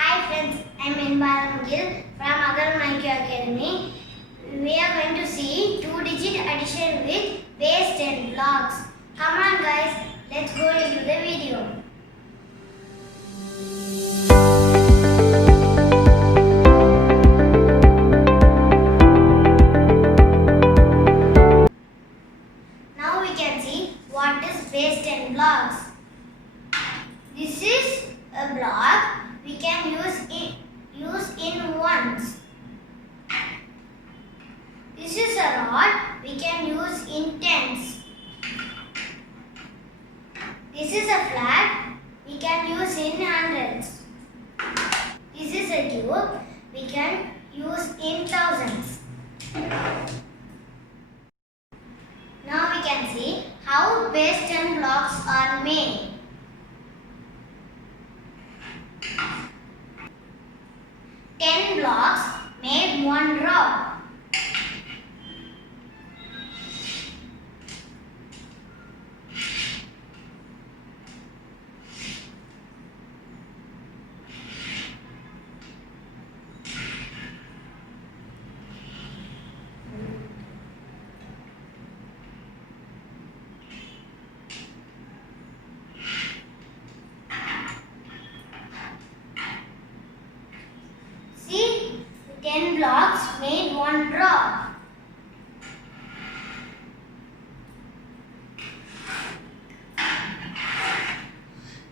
Hi friends, I am Inbaram Gill from Agar Micro Academy. We are going to see two-digit addition with base 10 blocks. Come on guys, let's go into the video. Now we can see what is base 10 blocks. This is a block we can use in ones. This is a rod we can use in tens. This is a flag we can use in hundreds. This is a cube we can use in thousands. Now we can see how base 10 blocks are made. 10 blocks made one rod. See, 10 blocks made one rod.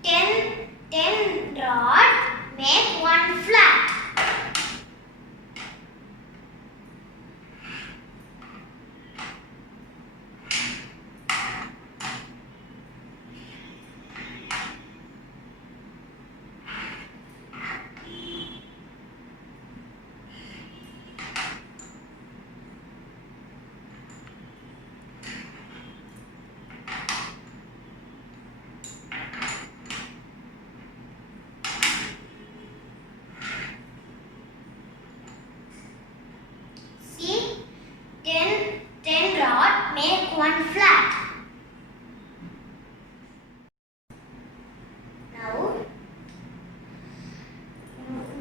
Ten rod make one flat. See, 10 rod make one flat. Now,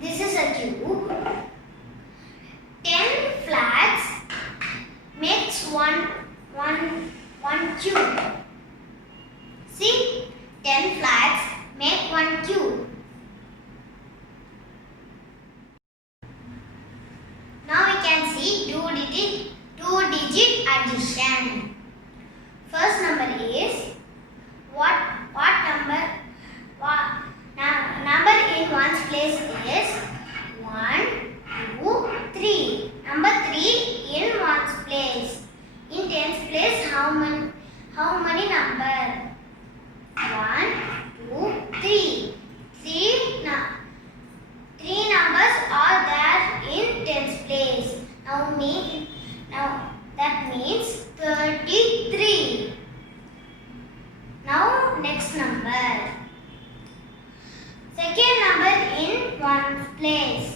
this is a cube. 10 flats makes one cube. See, 10 flats make one cube. Now we can see two-digit addition. First number is number in ones place is 1, 2, 3. Number 3 in ones place. In tens place, how many number? 1, 2, 3. Three numbers are there in tens place. Now that means 33. Now next number. Second number in ones place.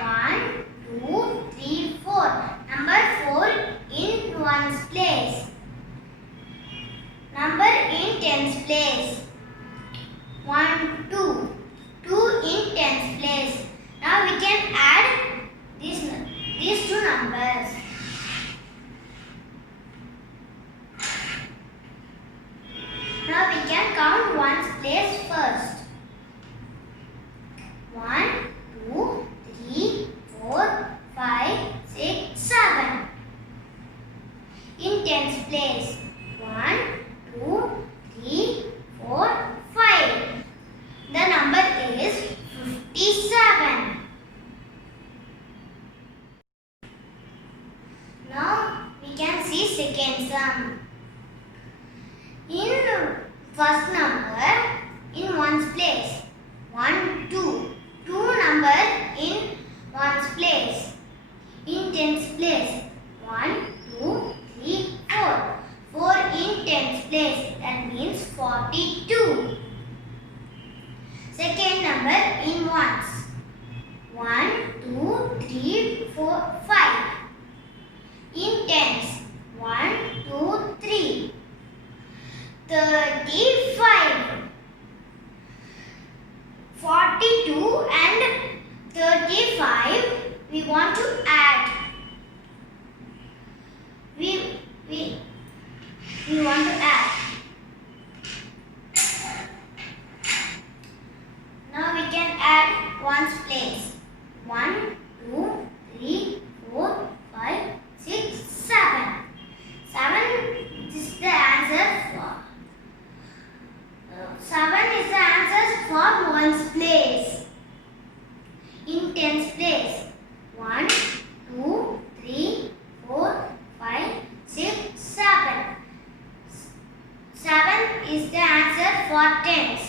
1, 2, 3, 4. Number 4 in ones place. Number in tens place. 1, 2. 2 in tens place. Now we can add these two numbers. Now we can count ones place first. 1, 2, 3, 4, 5, 6, 7. In tens place. 1, 2, 3, 4, 5. The number is 57. Now we can see second sum. In first number in ones place. 1, 2. 2 number in ones place. In tens place. 1, 2, 3, 4. 4 in tens place. That means 42. Second number in ones. 1, 2, 3, 4, 5. In tens. 1, 2, 3. 35. 42 32 and 35 we want to add. We want to add. Now we can add ones place. 1, 2, 3, 4, 5, 6, 7. 7 is the answer for 7 is the answer for ones place. In tens place, 1, 2, 3, 4, 5, 6, 7. 7 is the answer for tens.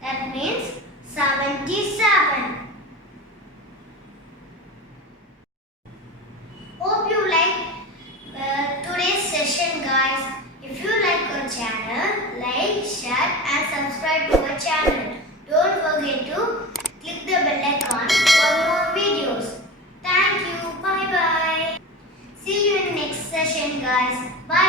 That means 77. Hope you like today's session, guys. If you like our channel, like, share and subscribe to our channel. Don't forget to click the bell icon for more videos. Thank you. Bye bye. See you in the next session, guys. Bye.